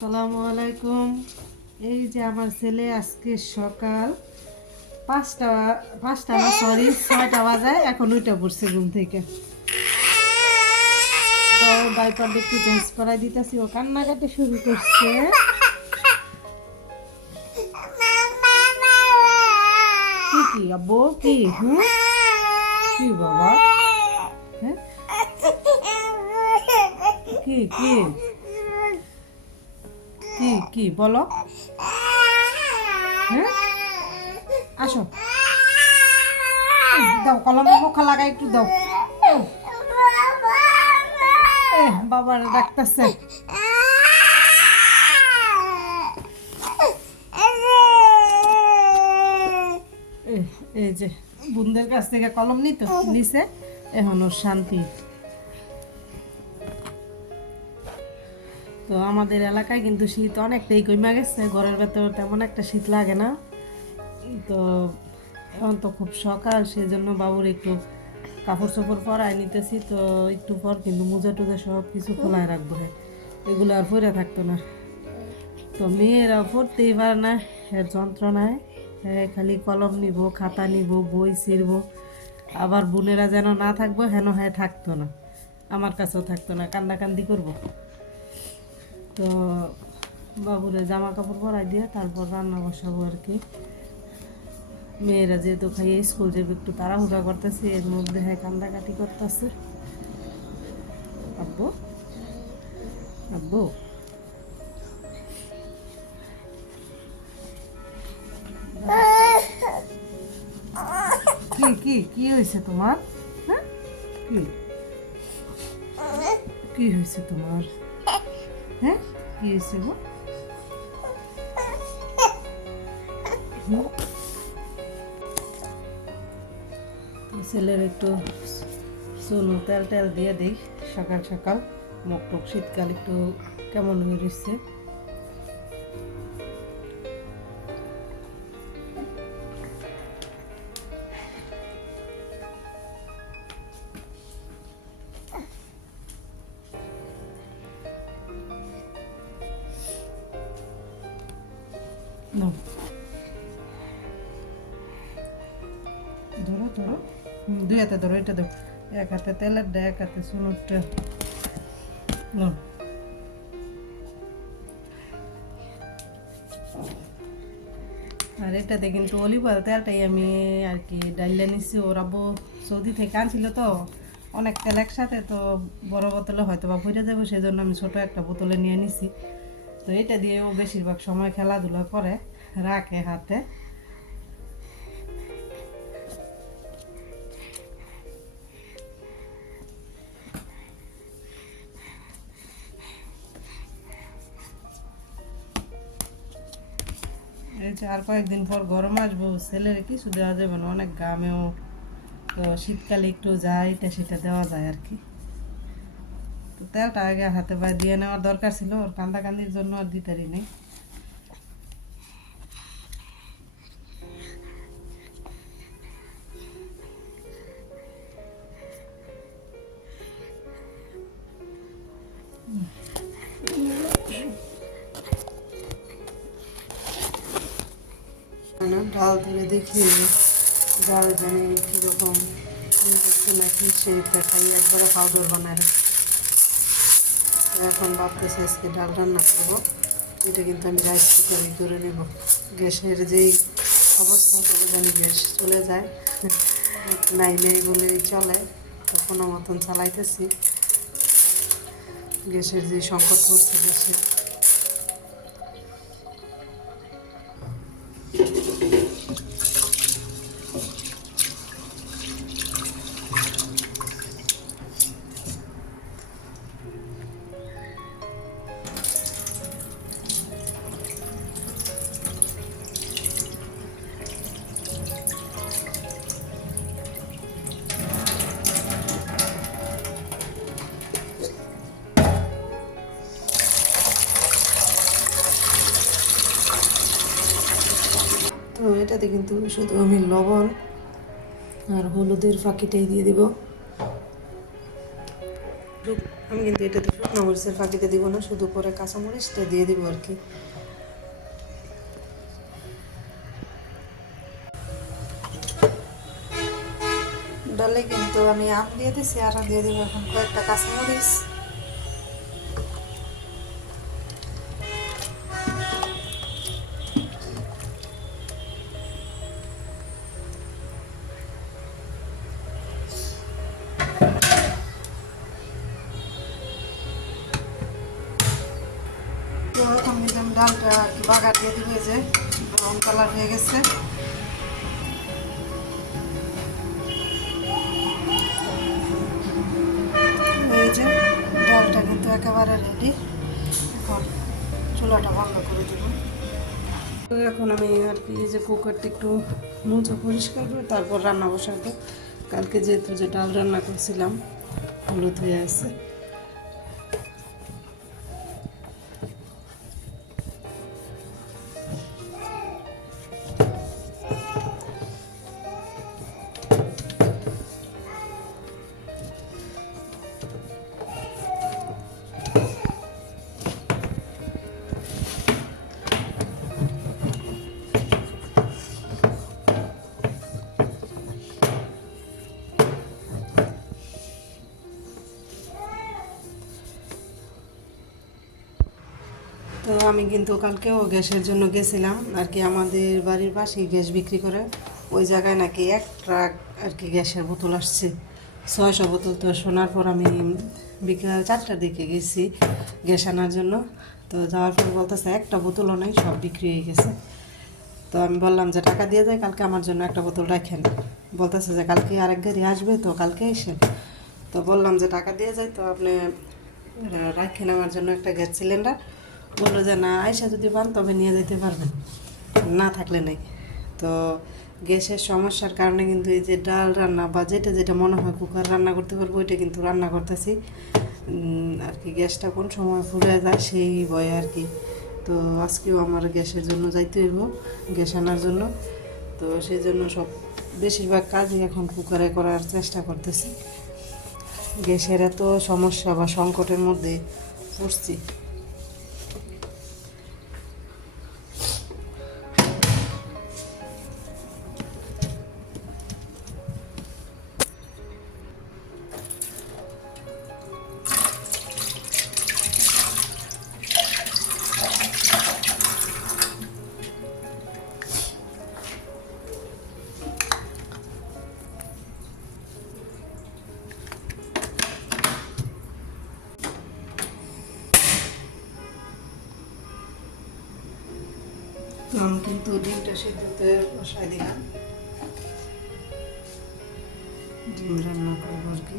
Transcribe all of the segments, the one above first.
আসসালামু আলাইকুম। এই যে আমার ছেলে আজকে সকাল 6টা বাজায়, এখন ওইটা পড়ছে ঘুম থেকে। তো ডাইপারটা একটু চেঞ্জ করাই দিতেছি, ও কান্নাকাটি শুরু করছে। কি কি আব্বু কি? হ্যাঁ কি বাবা? হ্যাঁ কি কি কি কি বলো? হ্যাঁ আসো, দাও কলমে মুখা লাগাই একটু দাও। বাবার ডাকতেছে। এই যে বোনদের কাছ থেকে কলম নিছে, এখন ওর শান্তি। তো আমাদের এলাকায় কিন্তু শীত অনেকটাই কমে গেছে, ঘরের ভেতর তেমন একটা শীত লাগে না। তো এখন তো খুব সকাল, সেই জন্য বাবুর একটু কাপড় চোপড় পরাই নিতেছি। তো একটু পর কিন্তু মোজা টুজা সব কিছু খোলায় রাখবো, হ্যাঁ এগুলো আর পরে থাকতো না। তো মেয়েরা পড়তেই পারে না, এর যন্ত্রণায় হ্যাঁ খালি কলম নিব, খাতা নিব, বই ছিঁড়ব। আবার বোনেরা যেন না থাকবো হেন হ্যাঁ থাকতো না, আমার কাছেও থাকতো না, কান্দাকান্দি করব। তো বাবুরে জামা কাপড় পরাই দিয়ে তারপর রান্না বসাবো আর কি। মেয়েরা যেহেতু খাইয়ে স্কুল যাবে, একটু তাড়াহুড়া করতেছে, এর মধ্যে হ্যাঁ কান্দাকাটি করতেছে। আব্বু আব্বু কি কি কি হয়েছে তোমার? হ্যাঁ কি কি হয়েছে তোমার? হ্যাঁ কি হয়েছে গো? ছেলের একটু চুনো তেল টেল দিয়ে দিই সকাল সকাল, মুখ টুক শীতকাল একটু কেমন হয়ে রয়েছে। ধরো ধরো, দুই হাতে ধরো, এটা ধরো, এক হাতে তেলের ডা, এক হাতে চুনোরটা। আর এটাতে কিন্তু অলিভ অয়েল তেলটাই আমি আর কি ডাইলে নিচ্ছি। ওর আব্বু সৌদি থেকে আনছিল, তো অনেক তেল একসাথে, তো বড় বোতলে হয়তো বা ভরে যাবো, সেই জন্য আমি ছোটো একটা বোতলে নিয়ে নিছি। তো এটা দিয়ে ও বেশিরভাগ সময় খেলাধুলা করে, রাখে হাতে। এই যে আর কয়েকদিন পর গরম আসবো, ছেলের কিছু দেওয়া যাবে না, অনেক গামেও। তো শীতকালে একটু যায়, এটা সেটা দেওয়া যায় আর কি। তো তেলটা আগে হাতে পায়ে দিয়ে নেওয়ার দরকার ছিল, ওর কান্দাকান্দির জন্য আর দিতারি নেই। ডাল ধরে দেখি ডাল জানি কীরকম নাকি, সেইটা খাই একবারে পাউডার বানায়। এখন ভাবতেছি আজকে ডাল রান্না করবো। এটা কিন্তু আমি রাইস কুকারে করে নেব। গ্যাসের যেই অবস্থা, তবে জানি গ্যাস চলে যায়, নাই নেই বলেই চলে, তো কোনো মতন চালাইতেছি। গ্যাসের যে সংকট পড়ছে গ্যাসে। তো এটাতে কিন্তু শুধু আমি লবণ আর হলুদের ফাঁকিটাই দিয়ে দিব। আমি কিন্তু এটাতে শুকনো মরিচের ফাঁকিতে দিব না, শুধু পরে কাঁচামরিচটা দিয়ে দিব আর কি। ডালে কিন্তু আমি আম দিয়ে দিছি, আর দিয়ে দিব এখন কয়েকটা কাঁচামরিচ। তো এখন কিন্তু আমি ডালটা আর কি বাগার দিয়ে দিব, যে ব্রাউন কালার হয়ে গেছে। এই যে ডালটা কিন্তু একেবারে রেডি। এখন চুলাটা বন্ধ করে দেব। তো এখন আমি আর কি এই যে কুকারটা একটু মুছে পরিষ্কার করে তারপর রান্না বসাবো। কালকে যেহেতু যে ডাল রান্না করছিলাম হলুদ হয়ে আছে। তো আমি কিন্তু কালকেও গ্যাসের জন্য গেছিলাম আর কি, আমাদের বাড়ির পাশেই গ্যাস বিক্রি করে। ওই জায়গায় নাকি এক ট্রাক আর কি গ্যাসের বোতল আসছে, 600 বোতল। তো শোনার পর আমি বিকেল 4টার দিকে গেছি গ্যাস আনার জন্য। তো যাওয়ার পর বলতেছে একটা বোতলও নেই, সব বিক্রি হয়ে গেছে। তো আমি বললাম যে টাকা দিয়ে যায়, কালকে আমার জন্য একটা বোতল রাখেন। বলতেছে যে কালকে আরেক গাড়ি আসবে, তো কালকে এসে। তো বললাম যে টাকা দিয়ে যায়, তো আপনি রাখেন আমার জন্য একটা গ্যাস সিলিন্ডার। বললো যে না, আয়সা যদি পান তবে নিয়ে যেতে পারবেন, না থাকলে নেই। তো গ্যাসের সমস্যার কারণে কিন্তু এই যে ডাল রান্না বা যেটা যেটা মনে হয় কুকার রান্না করতে পারবো, ওইটা কিন্তু রান্না করতেছি আর কি। গ্যাসটা কোন সময় ফুরে যায় সেই ভয়ে আর কি। তো আজকেও আমার গ্যাসের জন্য যাইতে হইব, গ্যাস আনার জন্য। তো সেই জন্য সব বেশিরভাগ কাজই এখন কুকারে করার চেষ্টা করতেছি। গ্যাসের এত সমস্যা বা সংকটের মধ্যে পড়ছি। তো আমি কিন্তু ডিমটা সিদ্ধতে বসাই দিলাম, ডিম রান্না করবো আর কি।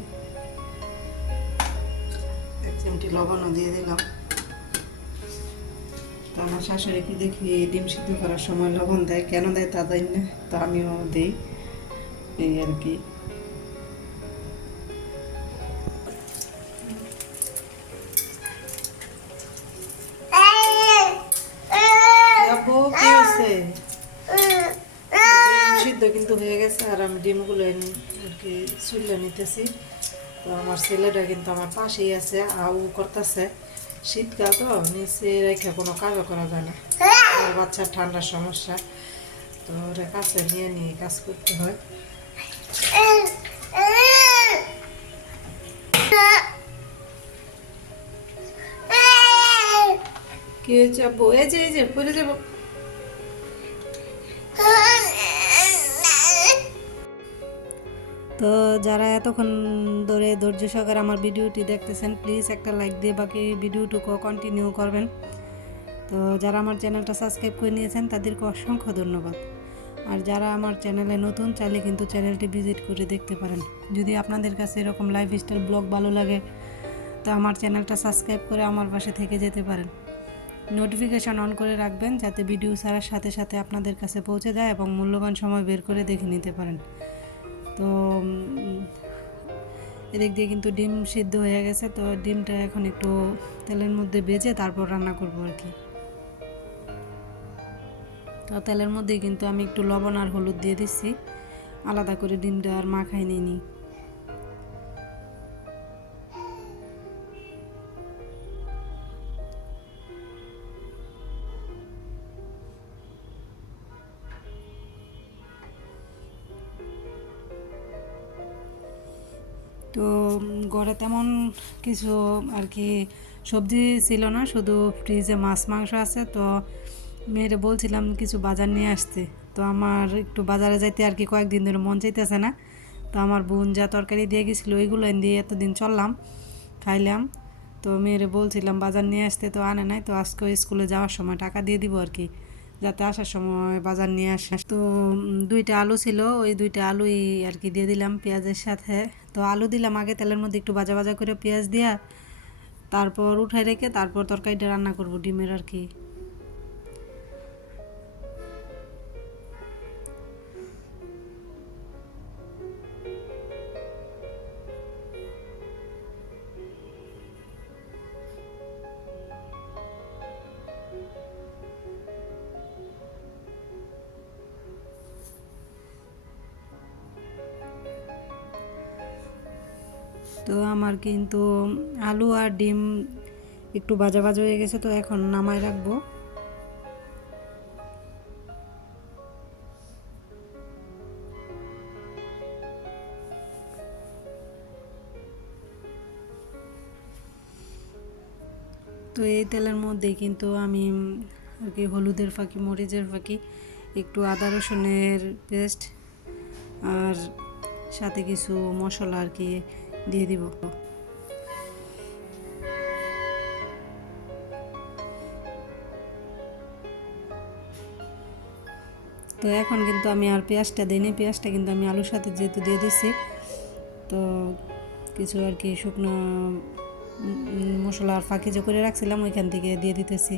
1 চিমটি লবণও দিয়ে দিলাম। তো আমার শাশুড়িকে দেখি ডিম সিদ্ধ করার সময় লবণ দেয়, কেন দেয় তা জানি না, তো আমিও দিই এই আর কি। আপু কি হয়েছে? ডিম সিদ্ধ কিন্তু হয়ে গেছে, আর আমি ডিমগুলো আর কি চুলে নিতেছি। তো আমার ছেলেটা কিন্তু আমার পাশেই আছে, আউ করতেছে। শীতকাল তো নিচে রেখে কোনো কাজও করা যায় না, আর বাচ্চার ঠান্ডার সমস্যা, তো ওরা কাছে নিয়ে নিয়ে কাজ করতে হয়। কি হয়েছে আব্বু? এই যে পড়ে যাবো। তো যারা এতক্ষণ ধরে ধৈর্য সহকারে আমার ভিডিওটি দেখতেছেন, প্লিজ একটা লাইক দিয়ে বাকি ভিডিওটুকু কন্টিনিউ করবেন। তো যারা আমার চ্যানেলটা সাবস্ক্রাইব করে নিয়েছেন তাদেরকে অসংখ্য ধন্যবাদ। আর যারা আমার চ্যানেলে নতুন, চাইলে কিন্তু চ্যানেলটি ভিজিট করে দেখতে পারেন। যদি আপনাদের কাছে এরকম লাইফস্টাইল ব্লগ ভালো লাগে, তো আমার চ্যানেলটা সাবস্ক্রাইব করে আমার পাশে থেকে যেতে পারেন। নোটিফিকেশন অন করে রাখবেন, যাতে ভিডিও ছাড়ার সাথে সাথে আপনাদের কাছে পৌঁছে যায় এবং মূল্যবান সময় বের করে দেখে নিতে পারেন। তো এদিক দিয়ে কিন্তু ডিম সিদ্ধ হয়ে গেছে। তো ডিমটা এখন একটু তেলের মধ্যে ভেজে তারপর রান্না করব আর কি। তো তেলের মধ্যে কিন্তু আমি একটু লবণ আর হলুদ দিয়ে দিচ্ছি, আলাদা করে ডিমটা আর মাখাই নিইনি। তো ঘরে তেমন কিছু আর কি সবজি ছিল না, শুধু ফ্রিজে মাছ মাংস আছে। তো মেয়েরে বলছিলাম কিছু বাজার নিয়ে আসতে, তো আমার একটু বাজারে যাইতে আর কি কয়েকদিন ধরে মন চাইতেছে না। তো আমার বোন যা তরকারি দিয়ে গেছিলো ওইগুলো দিয়ে এতদিন চললাম, খাইলাম। তো মেয়েরে বলছিলাম বাজার নিয়ে আসতে, তো আনে নাই। তো আজকে স্কুলে যাওয়ার সময় টাকা দিয়ে দিব আর কি, যাতে আসার সময় বাজার নিয়ে আসে। তো দুইটা আলু ছিল, ওই দুইটা আলুই আর কি দিয়ে দিলাম পেঁয়াজের সাথে। তো আলু দিলাম আগে তেলের মধ্যে একটু ভাজা ভাজা করে পেঁয়াজ দিয়া, তারপর উঠাই রেখে তারপর তরকারিটা রান্না করব ডিমের আর কি। তো আমার কিন্তু আলু আর ডিম একটু ভাজা ভাজা হয়ে গেছে, তো এখন নামায় রাখবো। তো এই তেলের মধ্যেই কিন্তু আমি আর কি হলুদের ফাঁকি, মরিচের ফাঁকি, একটু আদা রসুনের পেস্ট আর সাথে কিছু মশলা আর কি দিয়ে দিব। তো এখন কিন্তু আমি আর পেঁয়াজটা দিইনি, পেঁয়াজটা কিন্তু আমি আলুর সাথে যেহেতু দিয়ে দিছি, তো কিছু আর কি শুকনো মশলার ফাঁকি যে করে রাখছিলাম ওইখান থেকে দিয়ে দিতেছি।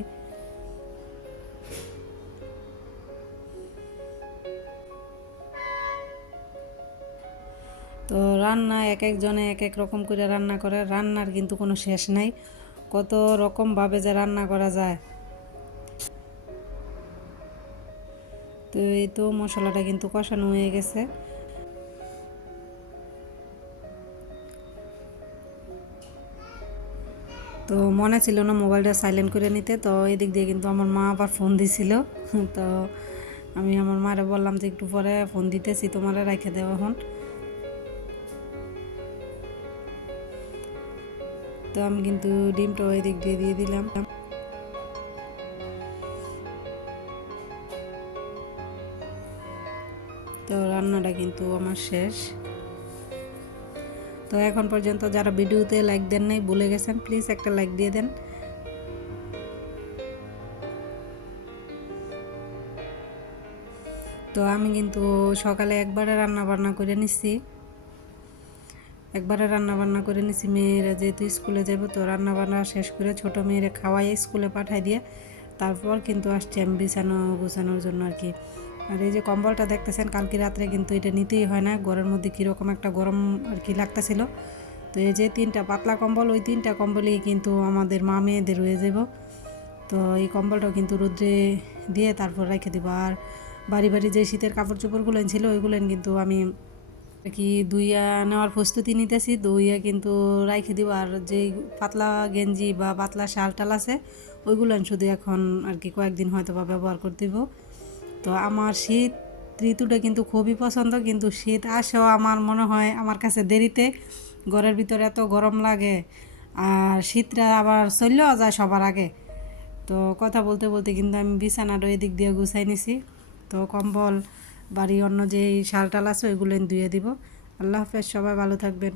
তো রান্না এক একজনে এক এক রকম করে রান্না করে, রান্নার কিন্তু কোনো শেষ নাই, কত রকমভাবে যে রান্না করা যায়। তো এই তো মশলাটা কিন্তু কষানো হয়ে গেছে। তো মনে ছিল না মোবাইলটা সাইলেন্ট করে নিতে, তো এদিক দিয়ে কিন্তু আমার মা আবার ফোন দিছিল। তো আমি আমার মারে বললাম যে একটু পরে ফোন দিতেছি, তোমারে রেখে দেওয়া এখন। তো আমি কিন্তু ডিমটা ওই দিক দিয়ে দিয়ে দিলাম। তো রান্নাটা কিন্তু আমার শেষ। তো এখন পর্যন্ত যারা ভিডিওতে লাইক দেন নাই, ভুলে গেছেন, প্লিজ একটা লাইক দিয়ে দেন। তো আমি কিন্তু সকালে একবারে রান্না বান্না করে নিচ্ছি, মেয়েরা যেহেতু স্কুলে যাবো, তো রান্না বান্না শেষ করে ছোটো মেয়েরা খাওয়াই স্কুলে পাঠাই দিয়ে তারপর কিন্তু আসছি আমি বিছানো গোছানোর জন্য আর কি। আর এই যে কম্বলটা দেখতেছেন, কালকে রাত্রে কিন্তু এটা নিতেই হয় না, ঘরের মধ্যে কীরকম একটা গরম আর কি লাগতেছিল। তো এই যে 3টা পাতলা কম্বল, ওই 3টা কম্বলই কিন্তু আমাদের মা মেয়েদের রয়ে যাব। তো এই কম্বলটাও কিন্তু রোদ্রে দিয়ে তারপর রেখে দেবো। আর বাড়ি বাড়ি যে শীতের কাপড় চোপড়গুলো ছিল ওইগুলো কিন্তু আমি কি ধুইয়া নেওয়ার প্রস্তুতি নিতেছি, ধুইয়া কিন্তু রাইখে দিব। আর যেই পাতলা গেঞ্জি বা পাতলা শাল টাল আছে ওইগুলো শুধু এখন আর কি কয়েকদিন হয়তো বা ব্যবহার করে দিব। তো আমার শীত ঋতুটা কিন্তু খুবই পছন্দ, কিন্তু শীত আসেও আমার মনে হয় আমার কাছে দেরিতে, ঘরের ভিতরে এত গরম লাগে আর শীতটা আবার চললেও যায় সবার আগে। তো কথা বলতে বলতে কিন্তু আমি বিছানাটা এদিক দিয়ে গুছাই নিছি। তো কম্বল বাড়ি অন্য যে শাল টাল আছে ওইগুলো ধুয়ে দিব। আল্লাহ হাফেজ, সবাই ভালো থাকবেন।